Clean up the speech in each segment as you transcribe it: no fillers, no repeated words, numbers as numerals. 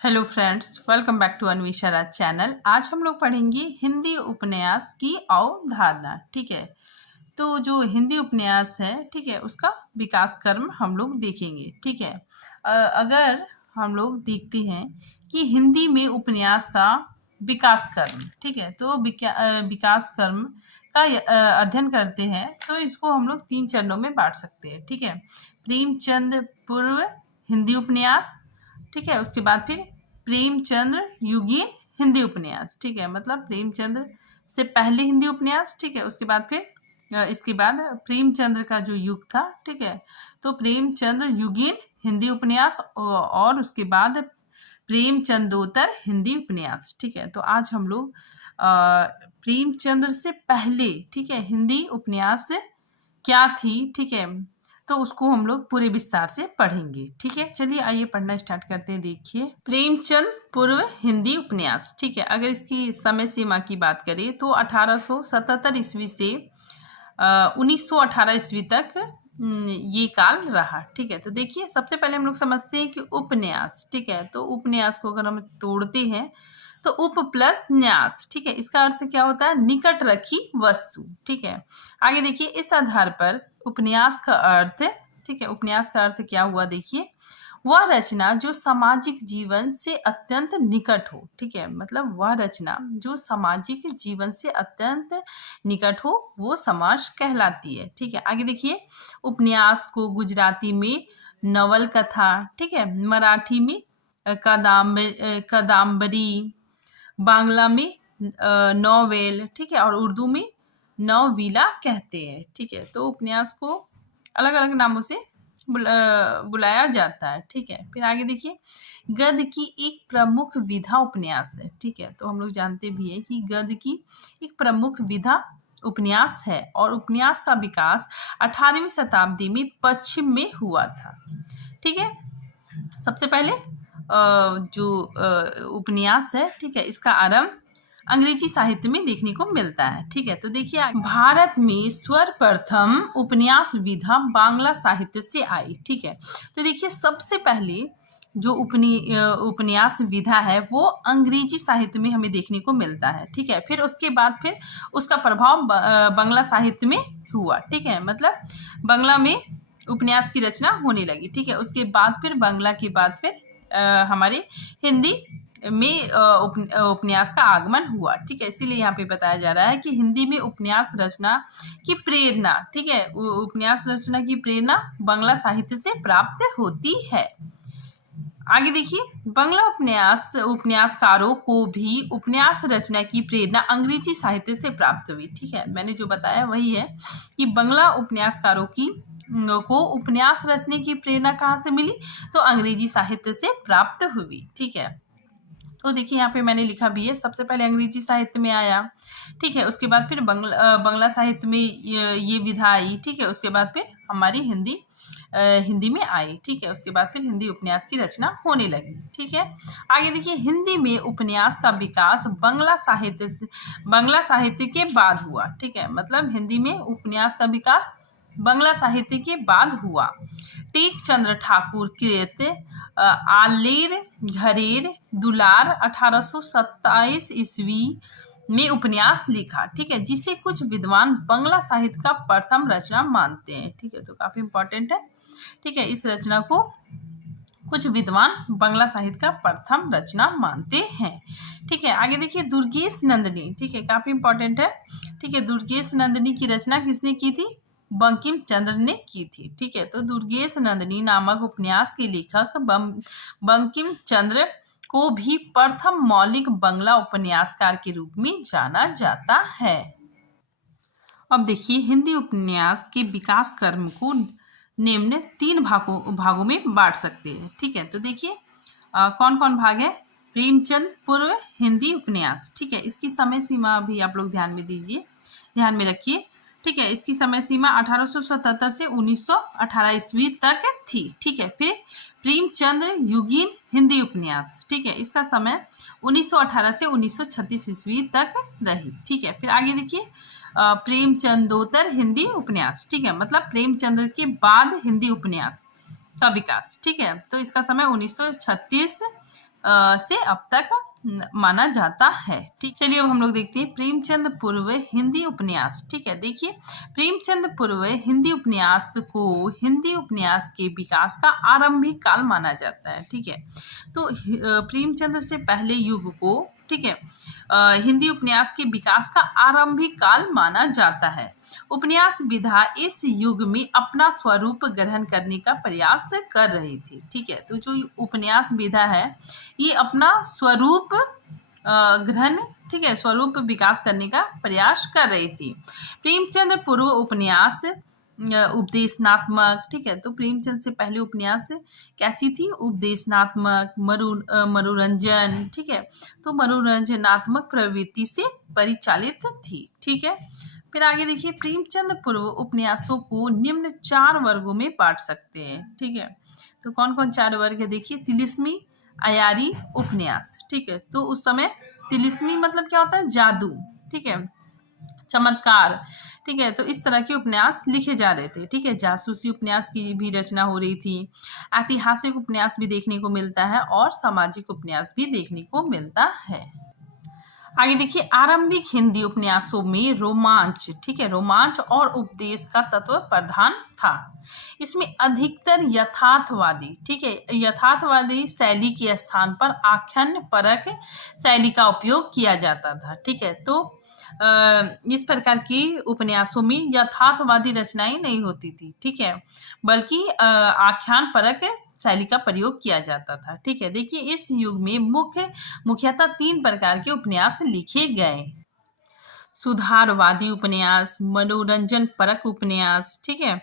Hello friends, welcome back to Anvesha Raj channel. आज हम लोग पढ़ेंगे हिंदी उपन्यास की अवधारणा। ठीक है, तो जो हिंदी उपन्यास है, ठीक है, उसका विकास क्रम हम लोग देखेंगे। ठीक है, अगर हम लोग देखते हैं कि हिंदी में उपन्यास का विकास क्रम, ठीक है, तो विकास क्रम का अध्ययन करते हैं तो इसको हम लोग 3 चरणों में बांट सकते हैं। ठीक है, प्रेमचंद पूर्व हिंदी उपन्यास, ठीक है, उसके बाद फिर प्रेमचंद्र युगीन हिंदी उपन्यास। ठीक है, मतलब प्रेमचंद्र से पहले हिंदी उपन्यास। ठीक है, उसके बाद फिर इसके बाद प्रेमचंद्र का जो युग था, ठीक है, तो प्रेमचंद्र युगीन हिंदी उपन्यास और उसके बाद प्रेमचंदोत्तर हिंदी उपन्यास। ठीक है, तो आज हम लोग प्रेमचंद्र से पहले, ठीक है, हिंदी उपन्यास क्या थी, ठीक है, तो उसको हम लोग पूरे विस्तार से पढ़ेंगे। ठीक है, चलिए आइए पढ़ना स्टार्ट करते हैं। देखिए, प्रेमचंद पूर्व हिंदी उपन्यास। ठीक है, अगर इसकी समय सीमा की बात करें तो 1877 ईस्वी से 1918 ईस्वी तक ये काल रहा। ठीक है, तो देखिए सबसे पहले हम लोग समझते हैं कि उपन्यास, ठीक है, तो उपन्यास को अगर हम तोड़ते हैं तो उप प्लस न्यास, ठीक है, इसका अर्थ क्या होता है? निकट रखी वस्तु। ठीक है, आगे देखिए, इस आधार पर उपन्यास का अर्थ, ठीक है, उपन्यास का अर्थ क्या हुआ? देखिए, वह रचना जो सामाजिक जीवन से अत्यंत निकट हो। ठीक है, मतलब वह रचना जो सामाजिक जीवन से अत्यंत निकट हो वो समास कहलाती है। ठीक है, आगे देखिए, उपन्यास को गुजराती में नवल कथा, ठीक है, मराठी में कादम्बरी, बांग्ला में नॉवेल, ठीक है, और उर्दू में नौवीला कहते हैं। ठीक है, तो उपन्यास को अलग अलग नामों से बुलाया जाता है। ठीक है, फिर आगे देखिए, गद्य की एक प्रमुख विधा उपन्यास है। ठीक है, तो हम लोग जानते भी है कि गद्य की एक प्रमुख विधा उपन्यास है और उपन्यास का विकास 18वीं शताब्दी में पश्चिम में हुआ था। ठीक है, सबसे पहले जो उपन्यास है, ठीक है, इसका आरंभ अंग्रेजी साहित्य में देखने को मिलता है। ठीक है, तो देखिए, भारत में सर्वप्रथम उपन्यास विधा बांग्ला साहित्य से आई। ठीक है, तो देखिए सबसे पहले जो उपन्यास विधा है वो अंग्रेजी साहित्य में हमें देखने को मिलता है। ठीक है, फिर उसके बाद फिर उसका प्रभाव बांग्ला साहित्य में हुआ। ठीक है, मतलब बांग्ला में उपन्यास की रचना होने लगी। ठीक है, उसके बाद फिर बांग्ला के बाद फिर हमारे हिंदी में उपन्यास का आगमन हुआ। ठीक है, इसीलिए यहाँ पे बताया जा रहा है कि हिंदी में उपन्यास रचना की प्रेरणा, ठीक है, उपन्यास रचना की प्रेरणा बांग्ला साहित्य से प्राप्त होती है। आगे देखिए, बांग्ला उपन्यासकारों को भी उपन्यास रचना की प्रेरणा अंग्रेजी साहित्य से प्राप्त हुई। ठीक है, मैंने जो बताया वही है कि बांग्ला उपन्यासकारों को उपन्यास रचने की प्रेरणा कहाँ से मिली? तो अंग्रेजी साहित्य से प्राप्त हुई। ठीक है, तो देखिए यहाँ पे मैंने लिखा भी है, सबसे पहले अंग्रेजी साहित्य में आया। ठीक है, उसके बाद फिर बांग्ला साहित्य में ये विधा आई। ठीक है, उसके बाद फिर हमारी हिंदी में आई। ठीक है, उसके बाद फिर हिंदी उपन्यास की रचना होने लगी। ठीक है, आगे देखिए, हिंदी में उपन्यास का विकास बांग्ला साहित्य के बाद हुआ। ठीक है, मतलब हिंदी में उपन्यास का विकास बांग्ला साहित्य के बाद हुआ। टेकचंद्र ठाकुर कृत आलेर घरेर दुलार 1827 ईस्वी में उपन्यास लिखा। ठीक है, जिसे कुछ विद्वान बांग्ला साहित्य का प्रथम रचना मानते हैं। ठीक है, तो काफी इंपॉर्टेंट है। ठीक है, इस रचना को कुछ विद्वान बांग्ला साहित्य का प्रथम रचना मानते हैं। ठीक है, आगे देखिए, दुर्गेश नंदिनी। ठीक है, काफी इंपॉर्टेंट है। ठीक है, दुर्गेश नंदिनी की रचना किसने की थी? बंकिम चंद्र ने की थी। ठीक है, तो दुर्गेश नंदिनी नामक उपन्यास के लेखक बंकिम चंद्र को भी प्रथम मौलिक बांग्ला उपन्यासकार के रूप में जाना जाता है। अब देखिए, हिंदी उपन्यास के विकास क्रम को निम्न 3 भागों में बांट सकते हैं। ठीक है, तो देखिए कौन कौन भाग है? प्रेमचंद पूर्व हिंदी उपन्यास। ठीक है, इसकी समय सीमा भी आप लोग ध्यान में रखिए। ठीक है, इसकी समय सीमा 1877 से 1918 ईस्वी तक थी। ठीक है, फिर प्रेमचंद्र युगीन हिंदी उपन्यास। ठीक है, इसका समय 1918 से 1936 ईस्वी तक रही। ठीक है, फिर आगे देखिए, प्रेमचंदोत्तर हिंदी उपन्यास। ठीक है, मतलब प्रेमचंद्र के बाद हिंदी उपन्यास का विकास। ठीक है, तो इसका समय 1936 से अब तक माना जाता है। ठीक, चलिए अब हम लोग देखते हैं प्रेमचंद पूर्व हिंदी उपन्यास। ठीक है, देखिए प्रेमचंद पूर्व हिंदी उपन्यास को हिंदी उपन्यास के विकास का आरंभिक काल माना जाता है। ठीक है, तो प्रेमचंद से पहले युग को, ठीक है, हिंदी उपन्यास के विकास का आरंभिक काल माना जाता है। उपन्यास विधा इस युग में अपना स्वरूप ग्रहण करने का प्रयास कर रही थी। ठीक है, तो जो उपन्यास विधा है ये अपना स्वरूप ग्रहण, ठीक है, स्वरूप विकास करने का प्रयास कर रही थी। प्रेमचंद पूर्व उपन्यास उपदेशनात्मक, ठीक है, तो प्रेमचंद से पहले उपन्यास कैसी थी? उपदेशनात्मक, मनोरंजन, ठीक है, तो मनोरंजनात्मक प्रवृत्ति से परिचालित थी। ठीक है, फिर आगे देखिए प्रेमचंद पूर्व उपन्यासों को निम्न 4 वर्गों में बांट सकते हैं। ठीक है, तो कौन कौन 4 वर्ग है? देखिए तिलिस्मी अयारी उपन्यास। ठीक है, तो उस समय तिलिस्मी मतलब क्या होता है? जादू, ठीक है, चमत्कार, ठीक है, तो इस तरह के उपन्यास लिखे जा रहे थे। ठीक है, जासूसी उपन्यास की भी रचना हो रही थी, ऐतिहासिक उपन्यास भी देखने को मिलता है और सामाजिक उपन्यास भी देखने को मिलता है। आगे देखिए आरंभिक हिंदी उपन्यासों में रोमांच, ठीक है, रोमांच और उपदेश का तत्व प्रधान था। इसमें अधिकतर यथार्थवादी, ठीक है, यथार्थवादी शैली के स्थान पर आख्यान परक शैली का उपयोग किया जाता था। ठीक है, तो इस प्रकार की उपन्यासों में यथार्थवादी रचनाएं नहीं होती थी। ठीक है, बल्कि आख्यान परक शैली का प्रयोग किया जाता था। ठीक है, देखिए इस युग में मुख्यतः 3 प्रकार के उपन्यास लिखे गए: सुधारवादी उपन्यास, मनोरंजन परक उपन्यास, ठीक है,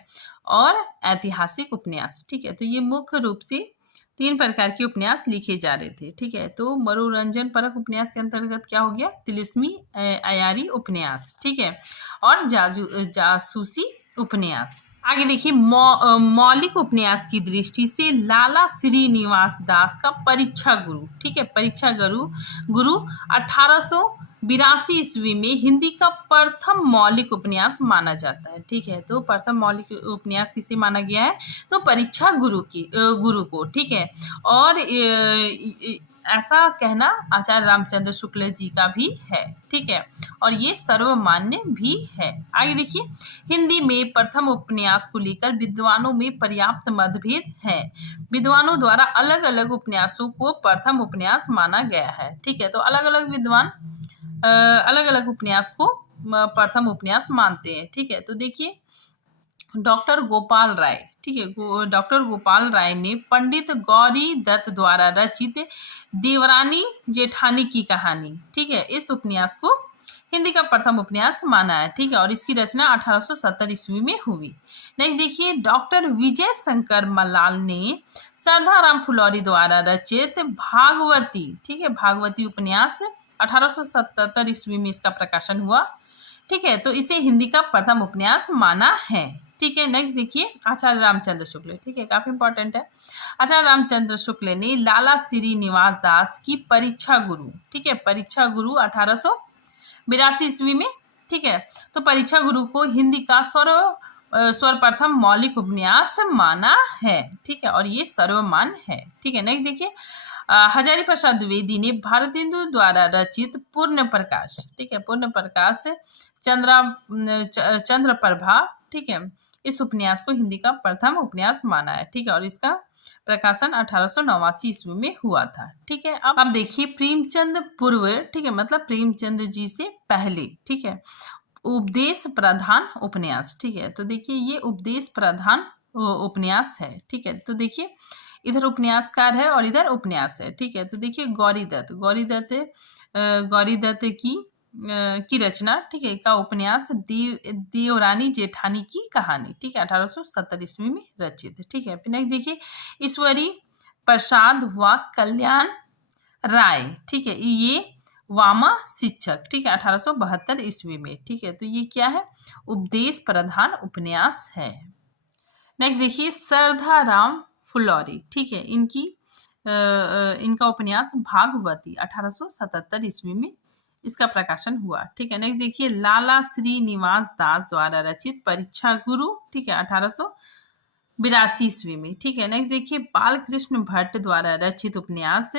और ऐतिहासिक उपन्यास। ठीक है, तो ये मुख्य रूप से 3 प्रकार के उपन्यास लिखे जा रहे थे। ठीक है, तो मनोरंजन परक उपन्यास के अंतर्गत क्या हो गया? तिलिस्मी अयारी उपन्यास, ठीक है, और जासूसी उपन्यास। आगे देखिए मौलिक उपन्यास की दृष्टि से लाला श्रीनिवास दास का परीक्षा गुरु, ठीक है, परीक्षा गुरु 1882 ईस्वी में हिंदी का प्रथम मौलिक उपन्यास माना जाता है। ठीक है, तो प्रथम मौलिक उपन्यास किसे माना गया है? तो परीक्षा गुरु को। ठीक है, और ऐसा कहना आचार्य रामचंद्र शुक्ल जी का भी है। ठीक है, और ये सर्वमान्य भी है। आगे देखिए हिंदी में प्रथम उपन्यास को लेकर विद्वानों में पर्याप्त मतभेद है। विद्वानों द्वारा अलग अलग उपन्यासों को प्रथम उपन्यास माना गया है। ठीक है, तो अलग अलग विद्वान अलग अलग उपन्यास को प्रथम उपन्यास मानते हैं। ठीक है, तो देखिए डॉक्टर गोपाल राय, ठीक है, डॉक्टर गोपाल राय ने पंडित गौरी दत्त द्वारा रचित देवरानी जेठानी की कहानी, ठीक है, इस उपन्यास को हिंदी का प्रथम उपन्यास माना है। ठीक है, और इसकी रचना 1870 ईस्वी में हुई। नेक्स्ट देखिए डॉक्टर विजय शंकर मलाल ने सरदाराम फुलौरी द्वारा रचित भागवती, ठीक है, भागवती उपन्यास 1877 ईस्वी में इसका प्रकाशन हुआ। ठीक है, तो इसे हिंदी का प्रथम उपन्यास माना है। ठीक है, नेक्स्ट देखिए आचार्य रामचंद्र शुक्ल, ठीक है, काफी इंपॉर्टेंट है। आचार्य रामचंद्र शुक्ल ने लाला श्रीनिवास दास की परीक्षा गुरु, ठीक है, परीक्षा गुरु 1882 ईस्वी में, ठीक है, तो परीक्षा गुरु को हिंदी का सर्वप्रथम मौलिक उपन्यास माना है। ठीक है, और ये सर्वमान्य है। ठीक है, नेक्स्ट देखिए हजारी प्रसाद द्विवेदी ने भारतेंदु द्वारा रचित पूर्ण प्रकाश, ठीक है, पूर्ण प्रकाश चंद्र प्रभा, ठीक है, इस उपन्यास को हिंदी का प्रथम उपन्यास माना है। ठीक है, और इसका प्रकाशन 1889 ईस्वी में हुआ था। ठीक है, अब देखिए प्रेमचंद पूर्व, ठीक है, मतलब प्रेमचंद जी से पहले, ठीक है, उपदेश प्रधान उपन्यास। ठीक है, तो देखिए ये उपदेश प्रधान उपन्यास है। ठीक है, तो देखिए इधर उपन्यासकार है और इधर उपन्यास है। ठीक है, तो देखिए गौरी दत्त की रचना, ठीक है, का उपन्यास देवरानी जेठानी की कहानी, ठीक है, 1870 ईस्वी में रचित। ठीक है, फिर नेक्स्ट देखिए ईश्वरी प्रसाद व कल्याण राय, ठीक है, ये वामा शिक्षक, ठीक है, 1872 ईस्वी में। ठीक है, तो ये क्या है? उपदेश प्रधान उपन्यास है। नेक्स्ट देखिए सरदाराम फुलौरी, ठीक है, इनका उपन्यास भागवती 1877 ईस्वी में इसका प्रकाशन हुआ। ठीक है, नेक्स्ट देखिए लाला श्रीनिवास दास द्वारा रचित परीक्षा गुरु, ठीक है, 1882 ईस्वी में। ठीक है, नेक्स्ट देखिए बालकृष्ण भट्ट द्वारा रचित उपन्यास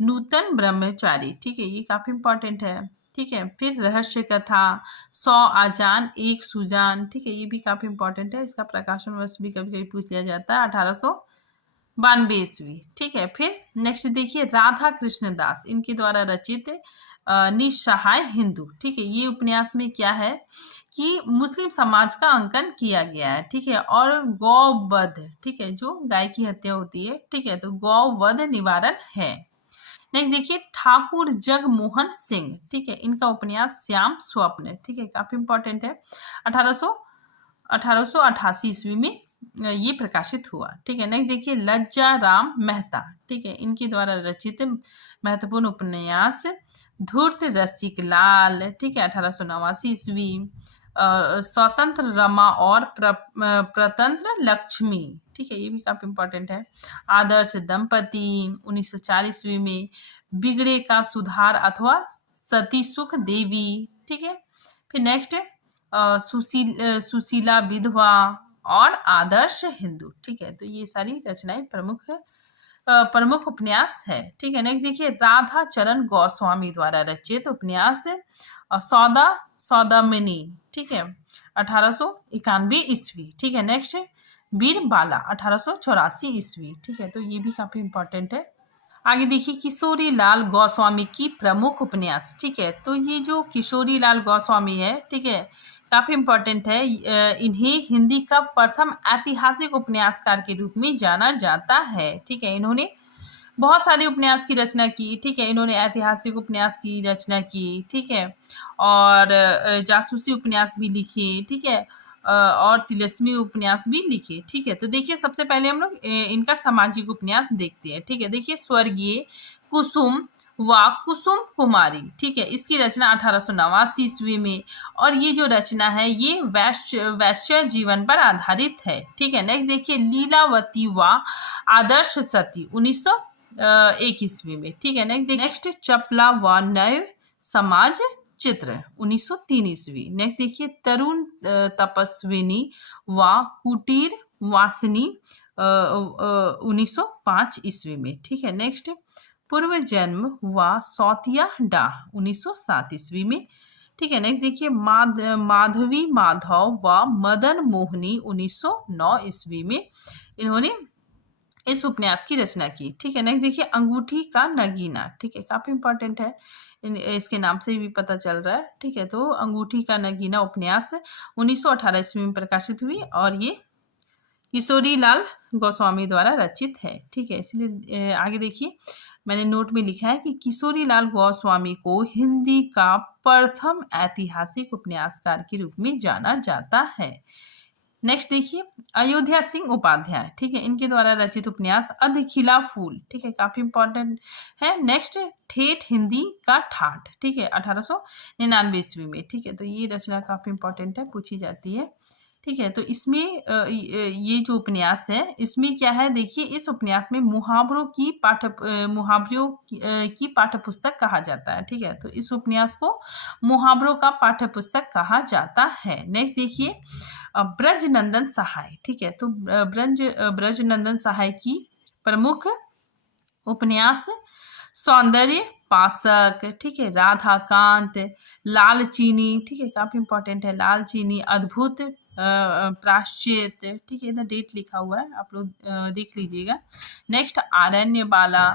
नूतन ब्रह्मचारी, ठीक है, ये काफी इंपॉर्टेंट है। ठीक है, फिर रहस्य कथा, 100 आजान एक सुजान, ठीक है, ये भी काफी इंपॉर्टेंट है। इसका प्रकाशन वर्ष भी कभी कभी पूछ लिया जाता है, 1892 ईस्वी। ठीक है, फिर नेक्स्ट देखिए राधा कृष्ण दास, इनके द्वारा रचित निस्सहाय हिंदू। ठीक है, ये उपन्यास में क्या है कि मुस्लिम समाज का अंकन किया गया है। ठीक है, और गौवध, ठीक है, जो गाय की हत्या होती है, ठीक है, तो गौवध निवारण है। नेक्स्ट देखिए ठाकुर जगमोहन सिंह, ठीक है, इनका उपन्यास श्याम स्वप्न, ठीक है, काफी इंपॉर्टेंट है। 1888 ईस्वी में ये प्रकाशित हुआ। ठीक है, नेक्स्ट देखिए लज्जा राम मेहता, ठीक है, इनके द्वारा रचित महत्वपूर्ण उपन्यास धूर्त रसिक लाल, ठीक है, 1889 ईस्वी। स्वतंत्र रमा और प्रतंत्र लक्ष्मी, ठीक है, ये भी काफी इंपॉर्टेंट है। आदर्श दंपति 1904 ईस्वी में। बिगड़े का सुधार अथवा सती सुख देवी, ठीक है। फिर नेक्स्ट सुशीला विधवा और आदर्श हिंदू, ठीक है, तो ये सारी रचनाएं प्रमुख उपन्यास है। ठीक है, नेक्स्ट देखिए राधा चरण गोस्वामी द्वारा रचित उपन्यास सौदामिनी, ठीक है, 1891 ईस्वी। ठीक है, नेक्स्ट बीरबाला 1884 ईस्वी। ठीक है, तो ये भी काफी इंपॉर्टेंट है। आगे देखिए किशोरी लाल गोस्वामी की प्रमुख उपन्यास, ठीक है, तो ये जो किशोरी लाल गोस्वामी है, ठीक है, काफी इंपॉर्टेंट है। इन्हें हिंदी का प्रथम ऐतिहासिक उपन्यासकार के रूप में जाना जाता है। ठीक है, इन्होंने बहुत सारे उपन्यास की रचना की। ठीक है, इन्होंने ऐतिहासिक उपन्यास की रचना की। ठीक है, और जासूसी उपन्यास भी लिखे। ठीक है, और तिलस्मी उपन्यास भी लिखे। ठीक है, तो देखिए सबसे पहले हम लोग इनका सामाजिक उपन्यास देखते हैं। ठीक है, देखिए स्वर्गीय कुसुम व कुसुम कुमारी, ठीक है, इसकी रचना 1889 ईस्वी में, और ये जो रचना है ये वैश्य जीवन पर आधारित है। ठीक है, नेक्स्ट देखिए लीलावती व आदर्श सती 1901 ईस्वी में। ठीक है, नेक्स्ट चपला व नव समाज चित्र 1903 ईस्वी। नेक्स्ट देखिए तरुण तपस्विनी व कुटीर वासिनी 1905 ईस्वी में। ठीक है, नेक्स्ट पूर्व जन्म व सौतिया डाह 1907 ईस्वी में। ठीक है, नेक्स्ट देखिए माधवी माधव व मदन मोहनी 1909 ईस्वी में इन्होंने इस उपन्यास की रचना की। ठीक है, नेक्स्ट देखिए अंगूठी का नगीना, ठीक है, काफी इंपॉर्टेंट है, इसके नाम से भी पता चल रहा है। ठीक है, तो अंगूठी का नगीना उपन्यास 1918 ईस्वी में प्रकाशित हुई और ये किशोरी लाल गोस्वामी द्वारा रचित है। ठीक है, इसलिए आगे देखिए मैंने नोट में लिखा है कि किशोरी लाल गोस्वामी को हिंदी का प्रथम ऐतिहासिक उपन्यासकार के रूप में जाना जाता है। नेक्स्ट देखिए अयोध्या सिंह उपाध्याय, ठीक है, इनके द्वारा रचित उपन्यास अधखिला फूल, ठीक है, काफी इंपॉर्टेंट है। नेक्स्ट ठेठ हिंदी का ठाठ, ठीक है, 1899 ईस्वी में। ठीक है, तो ये रचना काफी इंपॉर्टेंट है, पूछी जाती है। ठीक है, तो इसमें ये जो उपन्यास है इसमें क्या है देखिए, इस उपन्यास में मुहावरों की पाठ्य पुस्तक कहा जाता है। ठीक है, तो इस उपन्यास को मुहावरों का पाठ्य पुस्तक कहा जाता है। नेक्स्ट देखिए ब्रजनंदन सहाय, ठीक है, तो ब्रजनंदन सहाय की प्रमुख उपन्यास सौंदर्य पासक, ठीक है, राधाकांत, लाल चीनी, ठीक है, काफी इंपॉर्टेंट है, लाल चीनी, अद्भुत प्राश्चित, ठीक है, इधर डेट लिखा हुआ है, आप लोग देख लीजिएगा। नेक्स्ट आरण्य बाला,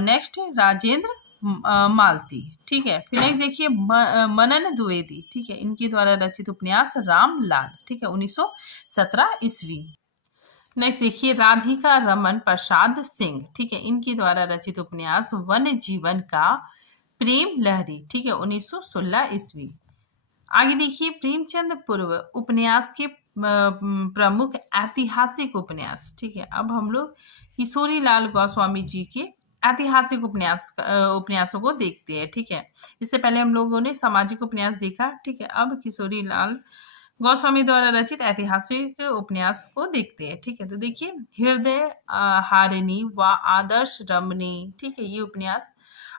नेक्स्ट राजेंद्र मालती, ठीक है। फिर नेक्स्ट देखिए मनन द्विवेदी, ठीक है, इनके द्वारा रचित उपन्यास रामलाल, ठीक है, 1917 ईस्वी। नेक्स्ट देखिए राधिका रमन प्रसाद सिंह, ठीक है, इनके द्वारा रचित उपन्यास वन्य जीवन का प्रेम लहरी, ठीक है, 1916 ईस्वी। आगे देखिए प्रेमचंद पूर्व उपन्यास के प्रमुख ऐतिहासिक उपन्यास, ठीक है। अब हम लोग किशोरी लाल गोस्वामी जी के ऐतिहासिक उपन्यासों को देखते हैं। ठीक है, इससे पहले हम लोगों ने सामाजिक उपन्यास देखा। ठीक है, अब किशोरी लाल गोस्वामी द्वारा रचित ऐतिहासिक उपन्यास को देखते हैं। ठीक है, तो देखिए हृदय हारिणी व आदर्श रमणी, ठीक है, ये उपन्यास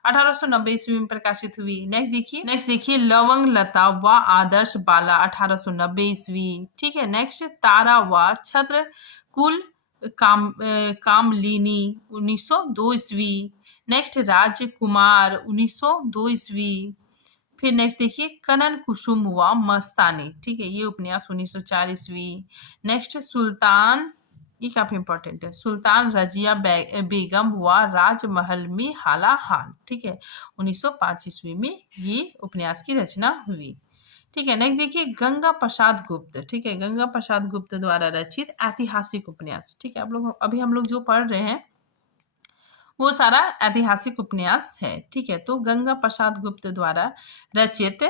1890 ईस्वी में प्रकाशित हुई। नेक्स्ट देखिए लवंग लता व आदर्श बाला 1890 ईस्वी, ठीक है। नेक्स्ट तारा व छत्र कुल कामलिनी 1902 ईस्वी। नेक्स्ट राजकुमार 1902 ईस्वी। फिर नेक्स्ट देखिए कनन कुसुम हुआ मस्तानी, ठीक है, ये उपन्यास 1904 ईस्वी। नेक्स्ट सुल्तान, ये काफी इंपॉर्टेंट है, सुल्तान रजिया बेगम हुआ राजमहल में हाला हाल, ठीक है, 1905 ईस्वी में ये उपन्यास की रचना हुई। ठीक है, नेक्स्ट देखिए गंगा प्रसाद गुप्त, ठीक है, गंगा प्रसाद गुप्त द्वारा रचित ऐतिहासिक उपन्यास, ठीक है, अभी हम लोग जो पढ़ रहे हैं वो सारा ऐतिहासिक उपन्यास है। ठीक है, तो गंगा प्रसाद गुप्त द्वारा रचित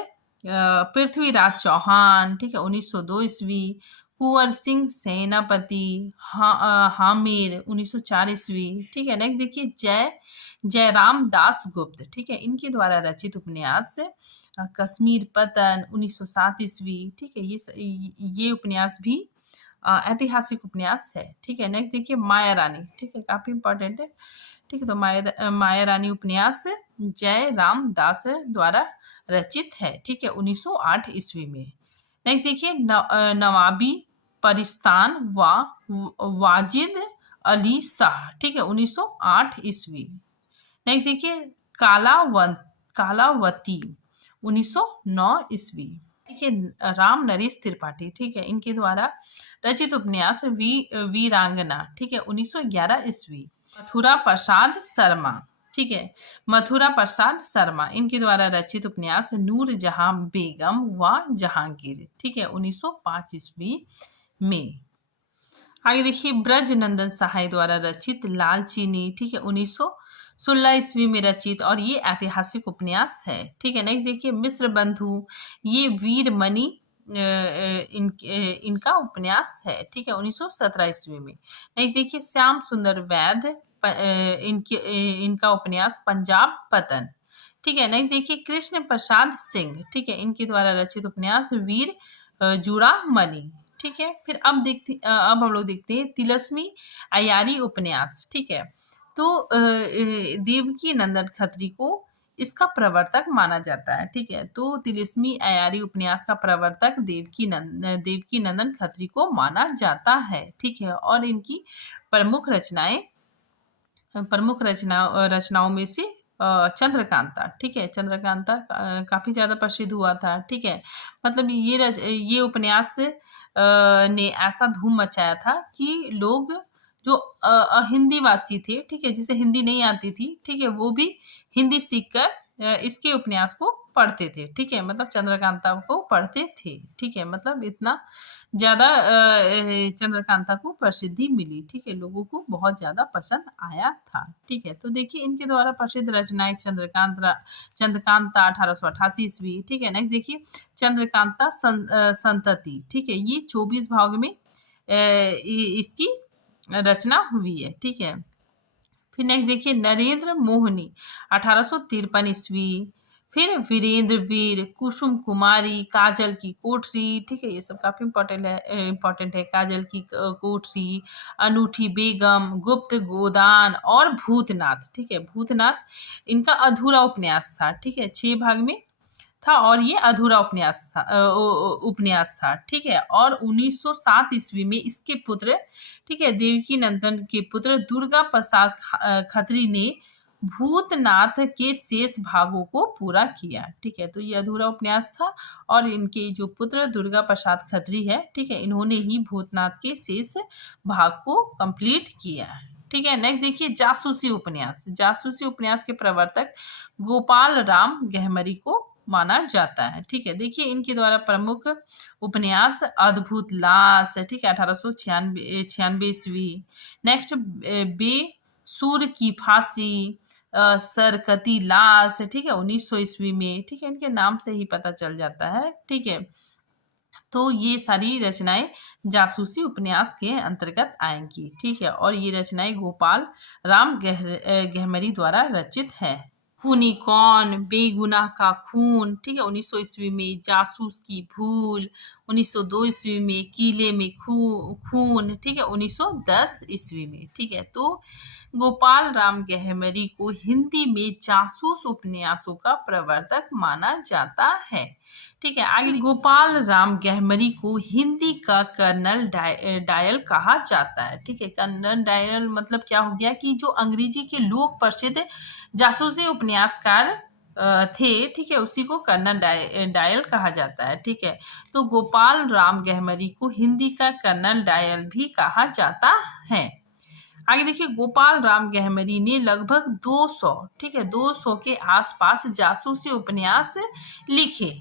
पृथ्वीराज चौहान, ठीक है, 1902 ईस्वी। कुंवर सिंह सेनापति हामिर 1904 ईस्वी। ठीक है, नेक्स्ट देखिए जयराम दास गुप्त, ठीक है, इनके द्वारा रचित उपन्यास कश्मीर पतन 1907 ईस्वी। ठीक है, ये उपन्यास भी ऐतिहासिक उपन्यास है। ठीक है, नेक्स्ट देखिए माया रानी, ठीक है, काफी इंपॉर्टेंट है। ठीक है, तो माया रानी उपन्यास जय राम दास द्वारा रचित है। ठीक है, 1908 ईस्वी में। नेक्स्ट देखिए नवाबी परिस्तान वाजिद अली शाह, ठीक है, 1908 ईस्वी। नेक्स्ट देखिए कालावती 1909 ईस्वी। देखिए राम नरेश त्रिपाठी, ठीक है, इनके द्वारा रचित उपन्यास वीरांगना, ठीक है, 1911 ईस्वी। मथुरा प्रसाद शर्मा, ठीक है, मथुरा प्रसाद शर्मा, इनके द्वारा रचित उपन्यास नूर जहां बेगम व जहांगीर, ठीक है, 1905 ईस्वी में। आगे देखिए ब्रज नंदन सहाय द्वारा रचित लाल चीनी, ठीक है, 1916 ईस्वी में रचित, और ये ऐतिहासिक उपन्यास है। ठीक है, नेक्स्ट देखिए मिश्र बंधु, ये वीरमणि इनका उपन्यास है। ठीक है, 1917 ईस्वी में। नेक्स्ट देखिए श्याम सुंदर वैद्य, इनका उपन्यास पंजाब पतन। ठीक है, नेक्स्ट देखिए कृष्ण प्रसाद सिंह, ठीक है, इनके द्वारा रचित उपन्यास वीर चूड़ामणि। ठीक है, फिर अब हम लोग देखते हैं तिलस्मी अयारी उपन्यास। ठीक है, तो देवकी नंदन खत्री को इसका प्रवर्तक माना जाता है। ठीक है, तो तिलिस्मी अयारी उपन्यास का प्रवर्तक देवकी नंदन खत्री को माना जाता है। ठीक है, और इनकी प्रमुख रचनाओं में से चंद्रकांता, ठीक है, चंद्रकांता काफी ज्यादा प्रसिद्ध हुआ था। ठीक है, मतलब ये उपन्यास ने ऐसा धूम मचाया था कि लोग जो हिंदी वासी थे, ठीक है, जिसे हिंदी नहीं आती थी, ठीक है, वो भी हिंदी सीखकर इसके उपन्यास को पढ़ते थे। ठीक है, मतलब चंद्रकांता को पढ़ते थे। ठीक है, मतलब इतना ज्यादा चंद्रकांता को प्रसिद्धि मिली। ठीक है, लोगों को बहुत ज्यादा पसंद आया था। ठीक है, तो देखिए इनके द्वारा प्रसिद्ध रचनाएं चंद्रकांता 1888 ईस्वी। ठीक है, नेक्स्ट देखिए चंद्रकांता संतति, ठीक है, ये 24 भाग में इसकी रचना हुई है। ठीक है, फिर नेक्स्ट देखिए नरेंद्र मोहनी 1853 ईस्वी। फिर वीरेंद्र वीर, कुसुम कुमारी, काजल की कोठरी, ठीक है, ये सब काफी इंपॉर्टेंट है। काजल की कोठरी, अनूठी बेगम, गुप्त गोदान और भूतनाथ। ठीक है, भूतनाथ इनका अधूरा उपन्यास था। ठीक है, 6 भाग में था और ये अधूरा उपन्यास था। ठीक है, और 1907 ईस्वी में इसके पुत्र, ठीक है, देवकी नंदन के पुत्र दुर्गा प्रसाद खत्री ने भूतनाथ के शेष भागों को पूरा किया। ठीक है, तो ये अधूरा उपन्यास था और इनके जो पुत्र दुर्गा प्रसाद खत्री है, ठीक है, इन्होंने ही भूतनाथ के शेष भाग को कंप्लीट किया। ठीक है, नेक्स्ट देखिए जासूसी उपन्यास के प्रवर्तक गोपाल राम गहमरी को माना जाता है। ठीक है, देखिए इनके द्वारा प्रमुख उपन्यास अद्भुत लाश, ठीक है, 1896 ईस्वी। नेक्स्ट बेसुर की फांसी, सरकती लाश, ठीक है, 1900 ईस्वी में। ठीक है, इनके नाम से ही पता चल जाता है। ठीक है, तो ये सारी रचनाएं जासूसी उपन्यास के अंतर्गत आएंगी। ठीक है, और ये रचनाएं गोपाल राम गहमरी द्वारा रचित है। खूनी कौन, बेगुनाह का खून, ठीक है, 1900 ईस्वी में। जासूस की भूल 1902 ईस्वी में, किले में खून, ठीक है, 1910 ईस्वी में, ठीक है। तो गोपाल राम गहमरी को हिंदी में जासूस उपन्यासों का प्रवर्तक माना जाता है, ठीक है। आगे, गोपाल राम गहमरी को हिंदी का कर्नल डायल कहा जाता है, ठीक है। कर्नल डायल मतलब क्या हो गया कि जो अंग्रेजी के लोक प्रसिद्ध जासूसी उपन्यासकार थे, ठीक है, उसी को कर्नल डायल कहा जाता है, ठीक है। तो गोपाल राम गहमरी को हिंदी का कर्नल डायल भी कहा जाता है। आगे देखिए, गोपाल राम गहमरी ने लगभग 200, ठीक है, 200 के आसपास जासूसी उपन्यास लिखे,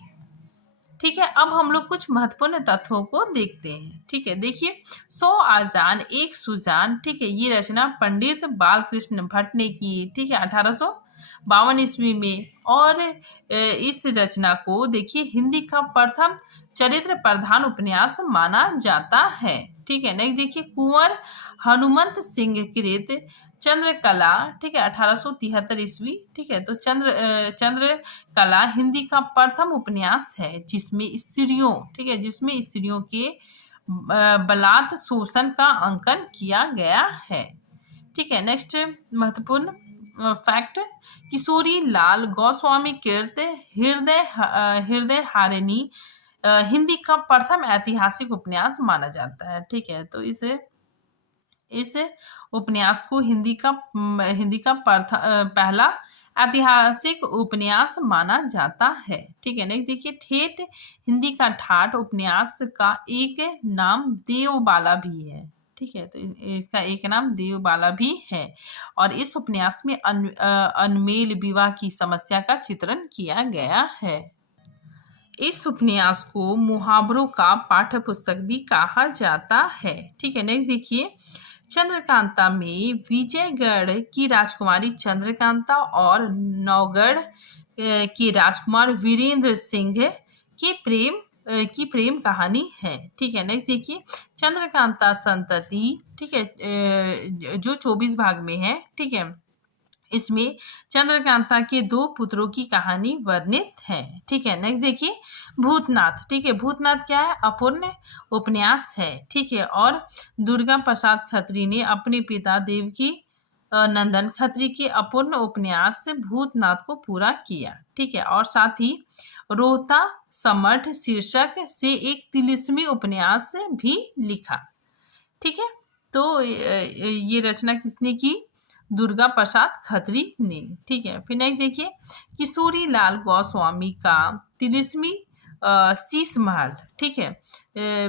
ठीक है। अब हम लोग कुछ महत्वपूर्ण तथ्यों को देखते हैं, ठीक है। देखिए, 100 आजान एक सुजान, ठीक है, ये रचना पंडित बालकृष्ण भट्ट ने की, ठीक है, 1852 ईस्वी में। और इस रचना को देखिए हिंदी का प्रथम चरित्र प्रधान उपन्यास माना जाता है, ठीक है। नेक्स्ट देखिए, कुंवर हनुमंत सिंह कृत चंद्रकला, ठीक है, 1873 ईस्वी, ठीक है। तो चंद्रकला हिंदी का प्रथम उपन्यास है जिसमें स्त्रियों, ठीक है, जिसमें स्त्रियों के बलात् शोषण का अंकन किया गया है, ठीक है। नेक्स्ट महत्वपूर्ण फैक्ट, किशोरी लाल गोस्वामी कृत हृदय हारिणी हिंदी का प्रथम ऐतिहासिक उपन्यास माना जाता है, ठीक है। तो इस उपन्यास को हिंदी का पहला ऐतिहासिक उपन्यास माना जाता है, ठीक है। नेक्स्ट देखिए, ठेठ हिंदी का ठाठ उपन्यास का एक नाम देवबाला भी है, ठीक है। तो इसका एक नाम देवबाला भी है और इस उपन्यास में अनमेल विवाह की समस्या का चित्रण किया गया है। इस उपन्यास को मुहावरों का पाठ्य पुस्तक भी कहा जाता है, ठीक है। नेक्स्ट देखिए, चंद्रकांता में विजयगढ़ की राजकुमारी चंद्रकांता और नौगढ़ के राजकुमार वीरेंद्र सिंह की प्रेम कहानी है, ठीक है। नेक्स्ट देखिए, चंद्रकांता संतति, ठीक है, जो 24 भाग में है, ठीक है। इसमें चंद्रकांता के 2 पुत्रों की कहानी वर्णित है, ठीक है। नेक्स्ट देखिए, भूतनाथ, ठीक है, भूतनाथ क्या है, अपूर्ण उपन्यास है, ठीक है। और दुर्गा प्रसाद खत्री ने अपने पिता देवकी नंदन खत्री के अपूर्ण उपन्यास से भूतनाथ को पूरा किया, ठीक है। और साथ ही रोहता समर्थ शीर्षक से एक तिलिस्मी उपन्यास भी लिखा, ठीक है। तो ये रचना किसने की, दुर्गा प्रसाद खत्री ने, ठीक है। फिर नेक्स्ट देखिए, किशोरी लाल गोस्वामी का तिलिस्मी शीश महल, ठीक है,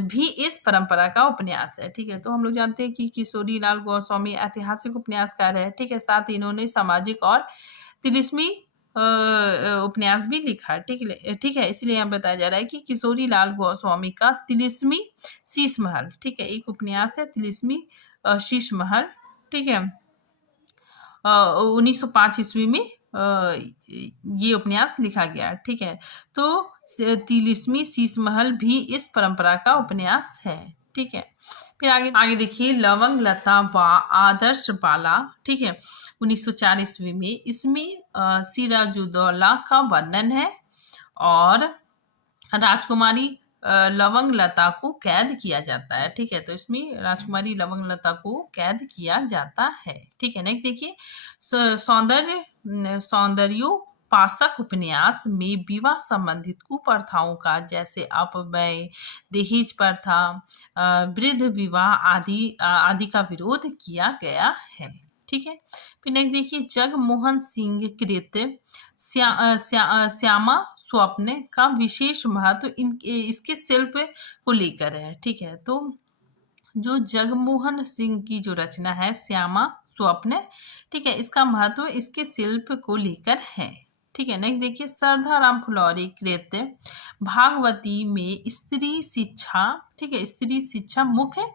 भी इस परंपरा का उपन्यास है, ठीक है। तो हम लोग जानते हैं कि किशोरी लाल गोस्वामी ऐतिहासिक उपन्यासकार है, ठीक है। साथ ही इन्होंने सामाजिक और तिलिस्मी उपन्यास भी लिखा, ठीक है। इसलिए यहाँ बताया जा रहा है कि किशोरी लाल गोस्वामी का तिलिस्मी शीश महल, ठीक है, एक उपन्यास है तिलिस्मी शीश महल, ठीक है। 1905 ईस्वी में ये उपन्यास लिखा गया, ठीक है। तो तिलिस्मी शीश महल भी इस परंपरा का उपन्यास है, ठीक है। फिर आगे देखिए, लवंग लता व आदर्श बाला, ठीक है, 1904 ईस्वी में। इसमें सिराजुद्दौला का वर्णन है और राजकुमारी लवंग लता को कैद किया जाता है, ठीक है। तो इसमें राजकुमारी लवंग लता को कैद किया जाता है, ठीक है। नेक्स्ट देखिए, सौंदर्योपासक उपन्यास में विवाह संबंधित कुप्रथाओं का, जैसे अपव्यय, दहेज प्रथा, वृद्ध विवाह आदि का विरोध किया गया है, ठीक है। फिर नेक्स्ट देखिए, जगमोहन सिंह कृत श्यामा स्वप्न का विशेष महत्व इसके शिल्प को लेकर है, ठीक है। तो जो जगमोहन सिंह की जो रचना है श्यामा स्वप्न, ठीक है, इसका महत्व इसके शिल्प को लेकर है, ठीक है। नेक्स्ट देखिए, श्रद्धाराम फुलौरी कृत भागवती में स्त्री शिक्षा, ठीक है, स्त्री शिक्षा मुख्य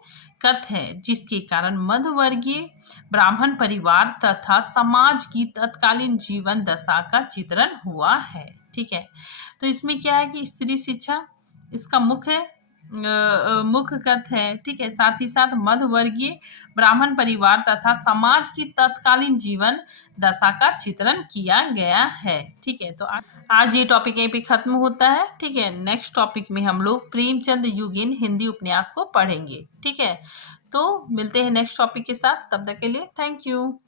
कथ है, जिसके कारण मध्यवर्गीय ब्राह्मण परिवार तथा समाज की तत्कालीन जीवन दशा का चित्रण हुआ है, ठीक है। तो इसमें क्या है कि स्त्री शिक्षा इसका मुख्य मुख्य कथ्य है, ठीक है। साथ ही साथ मध्यवर्गीय ब्राह्मण परिवार तथा समाज की तत्कालीन जीवन दशा का चित्रण किया गया है, ठीक है। तो आज ये टॉपिक यहीं पे खत्म होता है, ठीक है। नेक्स्ट टॉपिक में हम लोग प्रेमचंद युगीन हिंदी उपन्यास को पढ़ेंगे, ठीक है। तो मिलते हैं नेक्स्ट टॉपिक के साथ, तब तक के लिए थैंक यू।